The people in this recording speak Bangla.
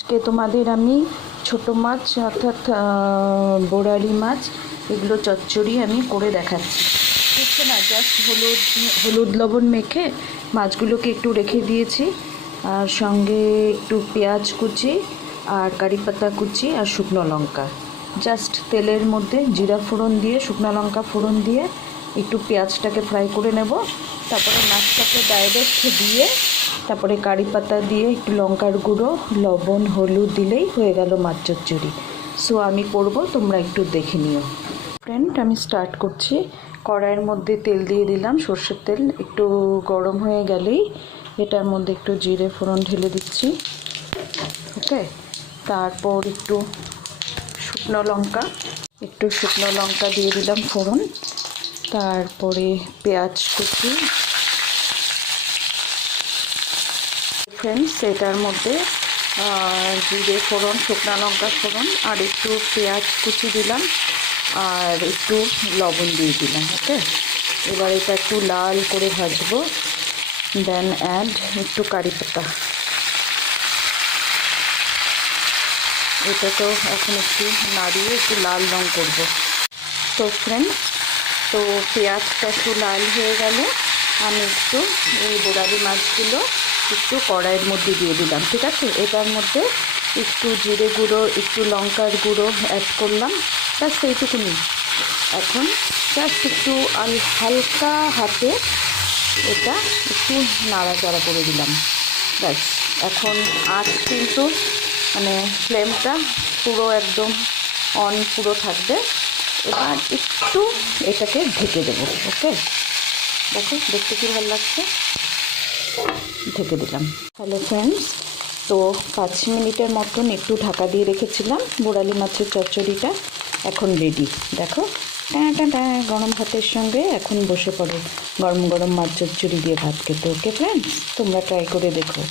আজকে তোমাদের আমি ছোট মাছ অর্থাৎ বোড়ালি মাছ এগুলো চচ্চড়ি আমি করে দেখাচ্ছি। বুঝছো না, জাস্ট হলুদ লবণ মেখে মাছগুলোকে একটু রেখে দিয়েছি, আর সঙ্গে একটু পেঁয়াজ কুচি আর কারি পাতা কুচি আর শুকনো লঙ্কা, জাস্ট তেলের মধ্যে জিরা ফোড়ন দিয়ে শুকনো লঙ্কা ফোড়ন দিয়ে একটু পেঁয়াজটাকে ফ্রাই করে নেব। তারপরে মাছটাকে ডাইরেক্ট দিয়ে তারপরে কারি পাতা দিয়ে একটু লঙ্কার গুঁড়ো লবণ হলুদ দিলেই হয়ে গেল মাছ চচ্চড়ি। সো আমি করব, তোমরা একটু দেখে নিও। ফ্রেন্ড, আমি স্টার্ট করছি। কড়াইয়ের মধ্যে তেল দিয়ে দিলাম, সর্ষের তেল। একটু গরম হয়ে গেলেই এটার মধ্যে একটু জিরে ফোড়ন ঢেলে দিচ্ছি। ওকে, তারপর একটু শুকনো লঙ্কা দিয়ে দিলাম ফোড়ন। তারপরে পেঁয়াজ কুচি। ফ্রেন্ডস, এটার মধ্যে জিরে ফোড়ন শুকনো লঙ্কা ফোড়ন আর একটু পেঁয়াজ কুচি দিলাম আর একটু লবণ দিয়ে দিলাম। ওকে, এবার এটা একটু লাল করে ভাজবো। দেন অ্যাড একটু কারি পাতা। এটাকেও এখন একটু নাড়িয়ে একটু লাল রং করব। তো ফ্রেন্ডস, তো পেঁয়াজটা একটু লাল হয়ে গেলে আমি একটু এই বোড়ালি মাছগুলো একটু কড়াইয়ের মধ্যে দিয়ে দিলাম। ঠিক আছে, এটার মধ্যে একটু জিরে গুঁড়ো একটু লঙ্কার গুঁড়ো অ্যাড করলাম, ব্যাস এইটুকুনি। এখন জাস্ট একটু হালকা হাতে এটা একটু নাড়াচাড়া করে দিলাম, ব্যাস। এখন আঁচ কিন্তু মানে ফ্লেমটা পুরো একদম অন পুরো থাকবে। এবার একটু এটাকে ঢেকে দেবো। ওকে, দেখো দেখতে কি ভালো লাগছে, ঢেকে দিলাম। হ্যালো ফ্রেন্ডস, তো 5 মিনিটের মতন একটু ঢাকা দিয়ে রেখেছিলাম। বোড়ালি মাছের চচ্চড়িটা এখন রেডি। দেখো, গরম ভাতের সঙ্গে এখন বসে পড়ো গরম গরম মাছ চচ্চড়ি দিয়ে ভাত খেতে। ওকে ফ্রেন্ডস, তোমরা ট্রাই করে দেখো।